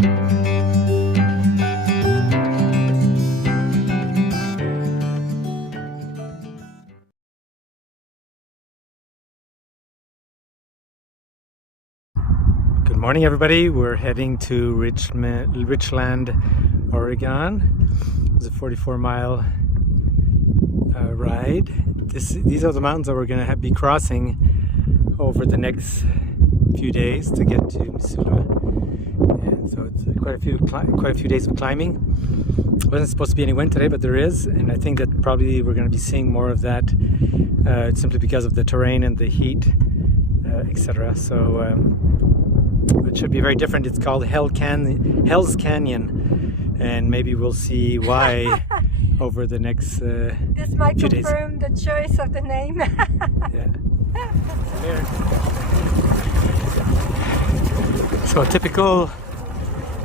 Good morning, everybody. We're heading to Richland, Oregon. It's a 44-mile ride. These are the mountains that we're going to be crossing over the next few days to get to Missoula. And so it's quite a few days of climbing. Wasn't supposed to be any wind today, but there is, and I think that probably we're going to be seeing more of that simply because of the terrain and the heat, etc. So it should be very different. It's called Hell's Canyon, and maybe we'll see why over the next this might few confirm days. the choice of the name. Yeah. So a typical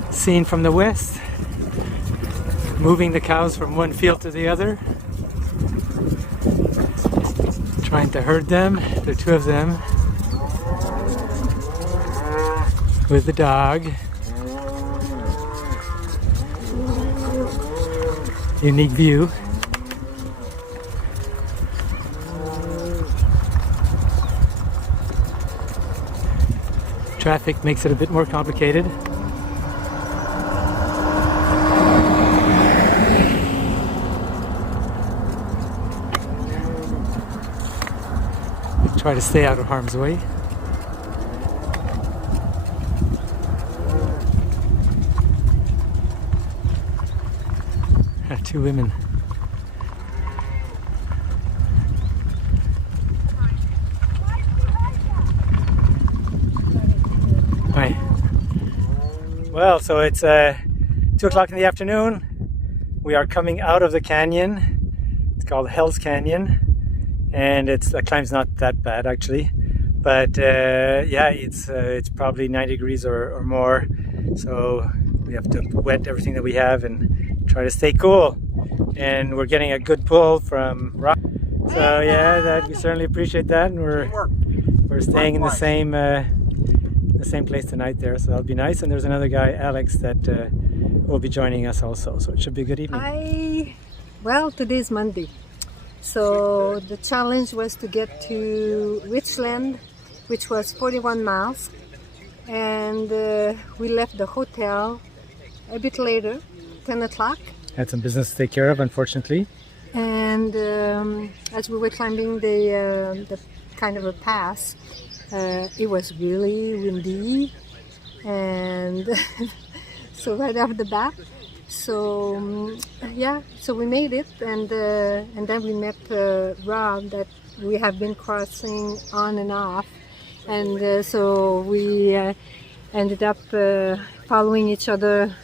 scene from the west, moving the cows from one field to the other, trying to herd them. There are two of them with the dog. Unique view. Traffic makes it a bit more complicated. Try to stay out of harm's way. Two women. Hi. Well, so it's 2 o'clock in the afternoon. We are coming out of the canyon. It's called Hell's Canyon, and the climb's not that bad actually, but yeah, it's probably 90 degrees or more. So we have to wet everything that we have and try to stay cool, and we're getting a good pull from rock. So yeah, we certainly appreciate that, and we're staying in the same place tonight there, so that'll be nice. And there's another guy, Alex, that will be joining us also, so it should be a good evening. Well, today's Monday, so the challenge was to get to Richland, which was 41 miles, and we left the hotel a bit later, 10 o'clock. Had some business to take care of, unfortunately. And as we were climbing the kind of a pass, it was really windy, and so right off the bat. So yeah, so we made it, and then we met Rob that we have been crossing on and off, and so we ended up following each other,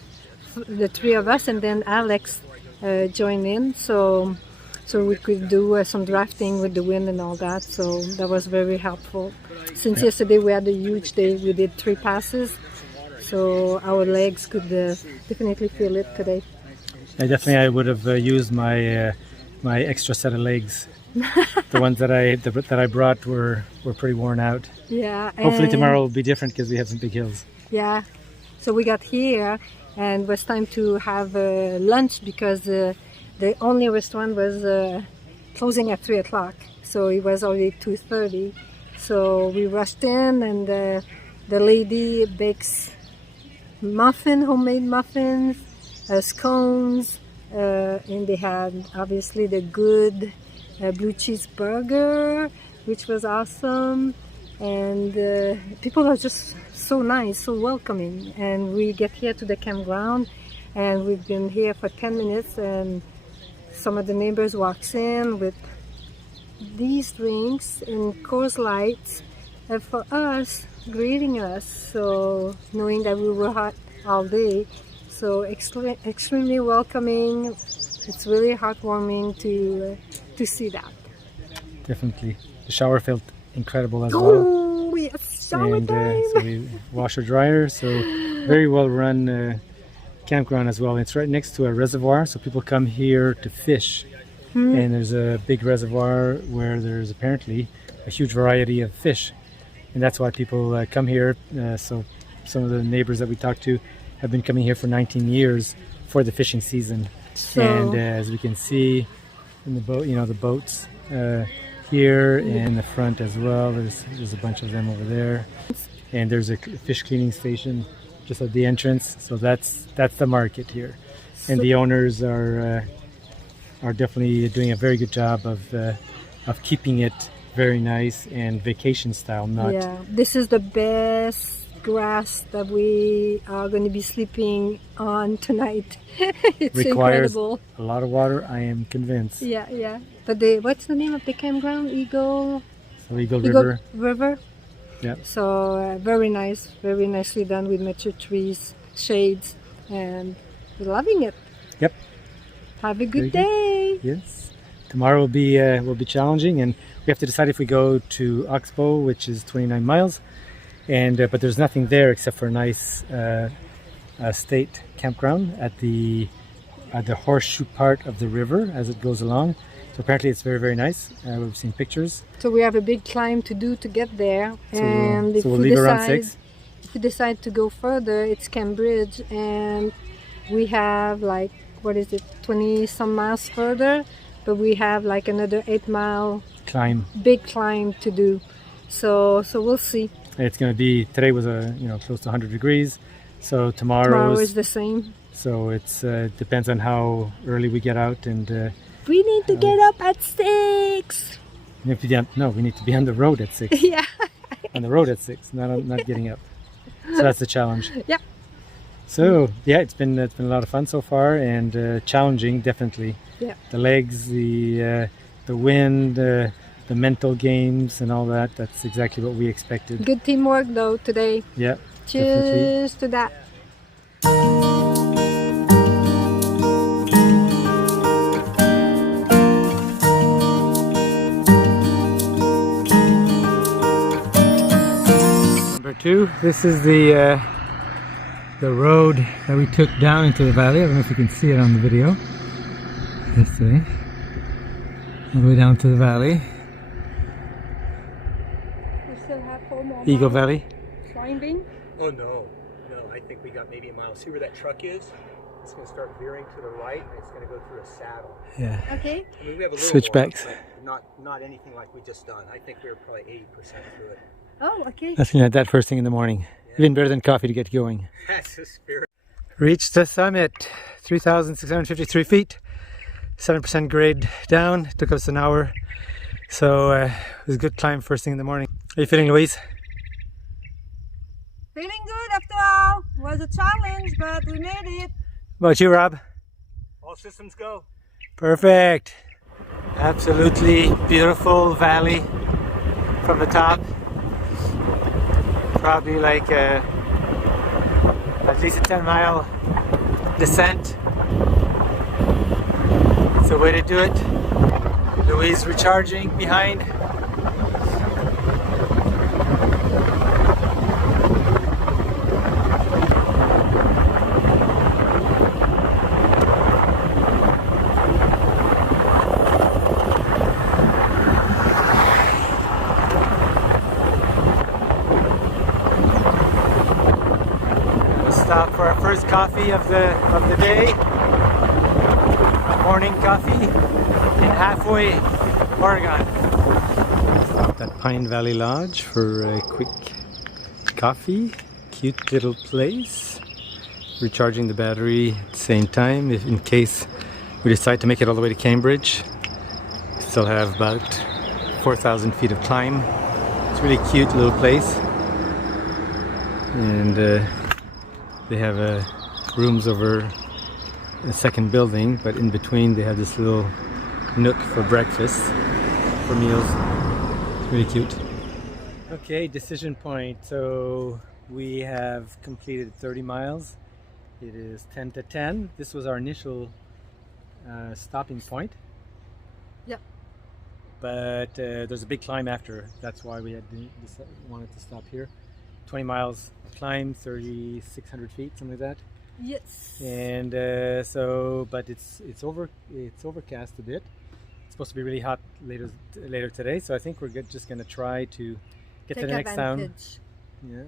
the three of us, and then Alex joined in, so we could do some drafting with the wind and all that. So that was very helpful. Since yesterday we had a huge day, we did 3 passes, so our legs could definitely feel it today. I would have used my my extra set of legs. The ones that I brought were pretty worn out. Yeah. Hopefully tomorrow will be different because we have some big hills. Yeah. So we got here, and it was time to have lunch because the only restaurant was closing at 3 o'clock. So it was already 2:30. So we rushed in, and the lady bakes homemade muffins, scones, and they had obviously the good blue cheese burger, which was awesome. And people are just so nice, so welcoming. And we get here to the campground, and we've been here for 10 minutes, and some of the neighbors walks in with these drinks and Coors Lights for us, greeting us, so knowing that we were hot all day. So extremely welcoming. It's really heartwarming to see that. Definitely. The shower felt incredible as well. Oh, yes, shower time! So we washer dryer, so very well run campground as well. It's right next to a reservoir, so people come here to fish. And there's a big reservoir where there's apparently a huge variety of fish, and that's why people come here. So some of the neighbors that we talked to have been coming here for 19 years for the fishing season. So, And as we can see in the boat, the boats here and in the front as well. There's a bunch of them over there. And there's a fish cleaning station just at the entrance. So that's the market here. And the owners are definitely doing a very good job of keeping it very nice and vacation style. yeah, this is the best grass that we are going to be sleeping on tonight. It's requires incredible. a lot of water, I am convinced. Yeah. But what's the name of the campground? Eagle Eagle River. Yeah. So very nice, very nicely done with mature trees, shades, and we're loving it. Yep. Have a good day. Yes. Tomorrow will be challenging, and we have to decide if we go to Oxbow, which is 29 miles, and but there's nothing there except for a nice state campground at the horseshoe part of the river as it goes along. So apparently it's very, very nice. We've seen pictures. So we have a big climb to do to get there, and so we'll leave around 6. If we decide to go further, it's Cambridge, and we have like, what is it, 20 some miles further, but we have like another 8-mile big climb to do. So we'll see. It's going to be, today was close to 100 degrees, so tomorrow is the same. So it's depends on how early we get out, and we need to get up at 6. we need to be on the road at 6. Yeah. On the road at 6, not getting up. So that's the challenge. Yeah. So yeah, it's been a lot of fun so far, and challenging, definitely. Yeah. The legs, the wind, the mental games, and all that. That's exactly what we expected. Good teamwork though today. Yeah. Cheers to that. Number 2. This is the road that we took down into the valley. I don't know if you can see it on the video. Yesterday, all the way down to the valley. We still have 4 more Eagle miles. Valley. Climbing. Oh no, I think we got maybe a mile. See where that truck is? It's going to start veering to the right, and it's going to go through a saddle. Yeah. Okay. I mean, we have a little Switchbacks. more, but not anything like we just done. I think we were probably 80% through it. Oh, okay. Nothing like that first thing in the morning. Even better than coffee to get going. That's the spirit. Reached the summit, 3,653 feet, 7% grade down. It took us an hour. So it was a good climb first thing in the morning. How are you feeling, Louise? Feeling good after all. It was a challenge, but we made it. How about you, Rob? All systems go. Perfect. Absolutely beautiful valley from the top. Probably like at least a 10-mile descent. It's a way to do it. Louise recharging behind. Stop for our first coffee of the day. Morning coffee in Halfway, Oregon. Stopped at Pine Valley Lodge for a quick coffee. Cute little place. Recharging the battery at the same time, if in case we decide to make it all the way to Cambridge. We still have about 4,000 feet of climb. It's a really cute little place. And they have rooms over a second building, but in between they have this little nook for breakfast, for meals. It's really cute. Okay, decision point. So we have completed 30 miles. It is 10 to 10. This was our initial stopping point. Yeah. But there's a big climb after. That's why we wanted to stop here. 20 miles climb, 3,600 feet, something like that. Yes. And but it's overcast a bit. It's supposed to be really hot later today, so I think we're just going to try to get to the next town. Yeah.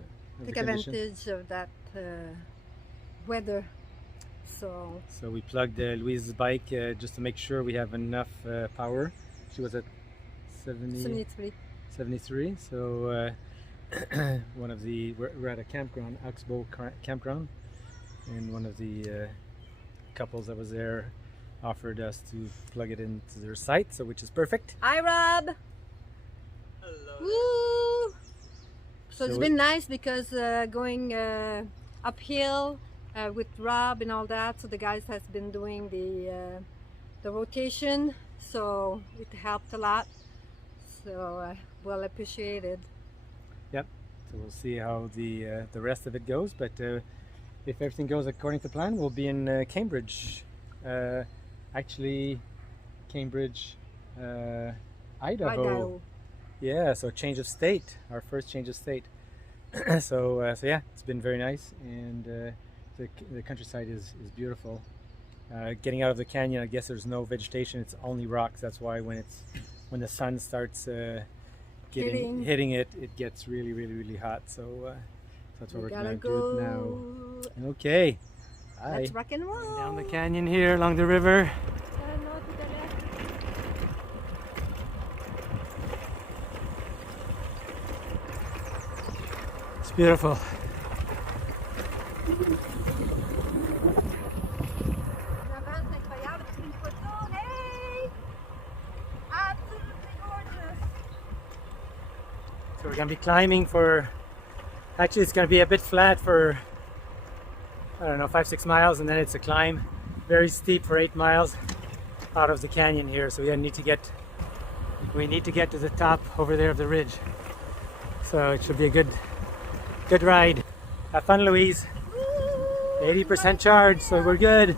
Take advantage of that weather. So we plugged Louise's bike just to make sure we have enough power. She was at 73. So we're at a campground, Oxbow campground, and one of the couples that was there offered us to plug it into their site, so which is perfect. hi, Rob. Hello. Woo! So it's So been nice because going uphill with Rob and all that. So the guys has been doing the rotation, so it helped a lot. So well appreciated. Yep. So we'll see how the rest of it goes, but if everything goes according to plan, we'll be in Cambridge. Actually, Cambridge, Idaho. Yeah, so change of state, our first change of state. So yeah, it's been very nice, and the countryside is beautiful. Getting out of the canyon, I guess there's no vegetation; it's only rocks. That's why when the sun starts hitting it, it gets really hot. So that's what we're gonna do now. Okay, bye. Let's rock and roll. Down the canyon here along the river. It's beautiful. So we're going to be climbing for, actually it's going to be a bit flat for, I don't know, 5-6 miles, and then it's a climb, very steep for 8 miles out of the canyon here. So we need to get to the top over there of the ridge. So it should be a good ride. Have fun, Louise. 80% charge, so we're good.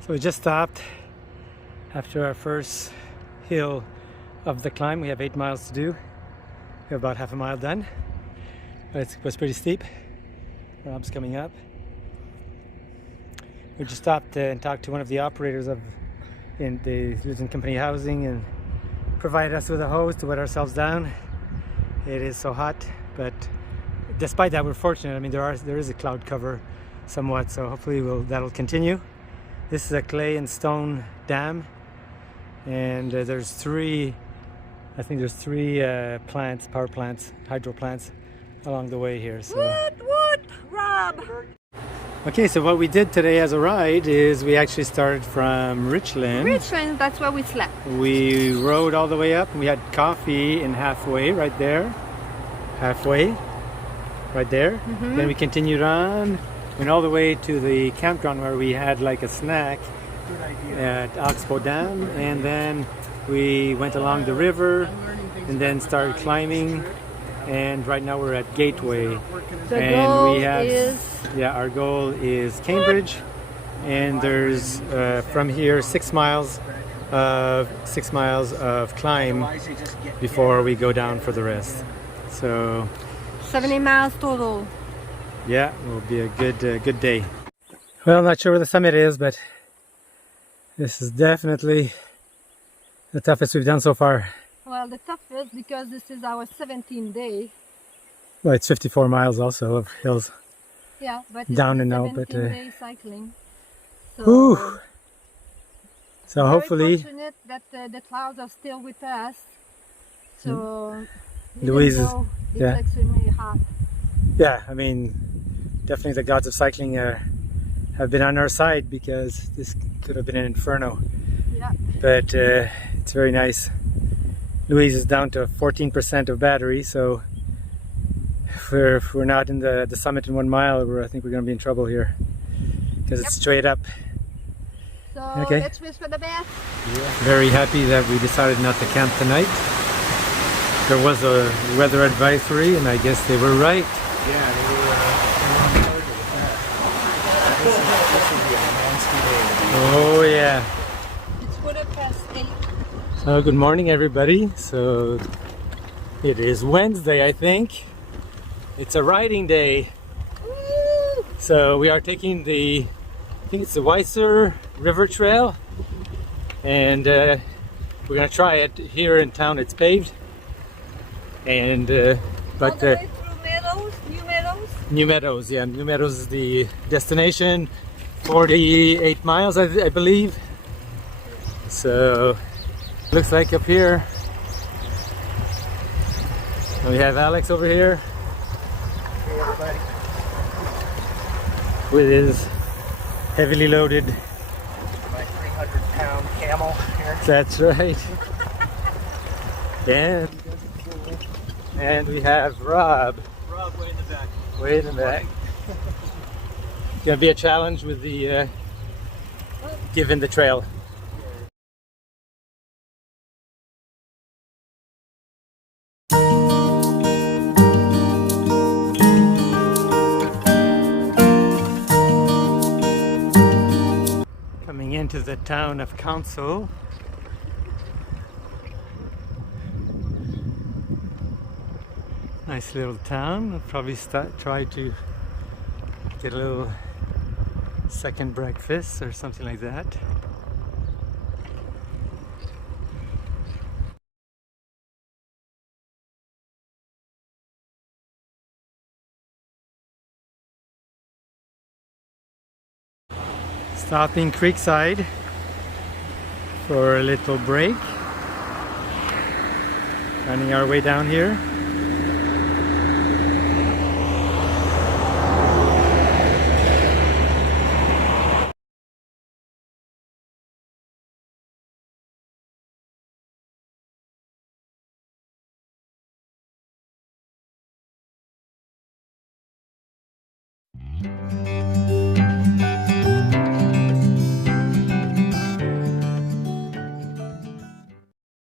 So we just stopped after our first hill of the climb. We have 8 miles to do. We have about half a mile done, but it was pretty steep. Rob's coming up. We just stopped and talked to one of the operators they lives in company housing and provided us with a hose to wet ourselves down. It is so hot, but despite that, we're fortunate. I mean, there is a cloud cover somewhat, so hopefully that'll continue. This is a clay and stone dam, and there's three plants, power plants, hydro plants along the way here. So. Woot, Rob! Okay, so what we did today as a ride is we actually started from Richland. That's where we slept. We rode all the way up, and we had coffee in halfway, right there. Mm-hmm. Then we continued on, went all the way to the campground where we had like a snack at Oxbow Dam, and then we went along the river and then started climbing, and right now we're at Gateway. Our goal is Cambridge, and there's from here 6 miles of climb before we go down for the rest. So 70 miles total. Yeah, it will be a good day. Well, I'm not sure where the summit is, but this is definitely the toughest we've done so far. Well, the toughest because this is our 17th day. Well, it's 54 miles also of hills. Yeah, but down it's and out, but 17-day cycling. So hopefully. Very fortunate that the clouds are still with us. So Louise is, it's extremely hot. Yeah, I mean, definitely the gods of cycling have been on our side, because this could have been an inferno. Yeah. But it's very nice. Louise is down to 14% of battery, so if we're not in the summit in 1 mile, I think we're going to be in trouble here, because it's straight up. So okay. Let's wish for the best. Yeah. Very happy that we decided not to camp tonight. There was a weather advisory, and I guess they were right. Yeah, they were Oh yeah. It's 8:15. So good morning, everybody. So it is Wednesday, I think. It's a riding day. Woo! So we are taking I think it's the Weiser River Trail, and we're gonna try it here in town. It's paved, and All but the way through Meadows, New Meadows, yeah, New Meadows is the destination. 48 miles, I believe. So looks like up here we have Alex over here. Hey everybody. With his heavily loaded. My 300-pound camel here. That's right. Yeah. And we have Rob. Rob, way in the back. Way in the back. Gonna be a challenge with the given the trail. Coming into the town of Council. Nice little town. I'll probably try to get a little second breakfast or something like that. Stopping Creekside for a little break. Running our way down here.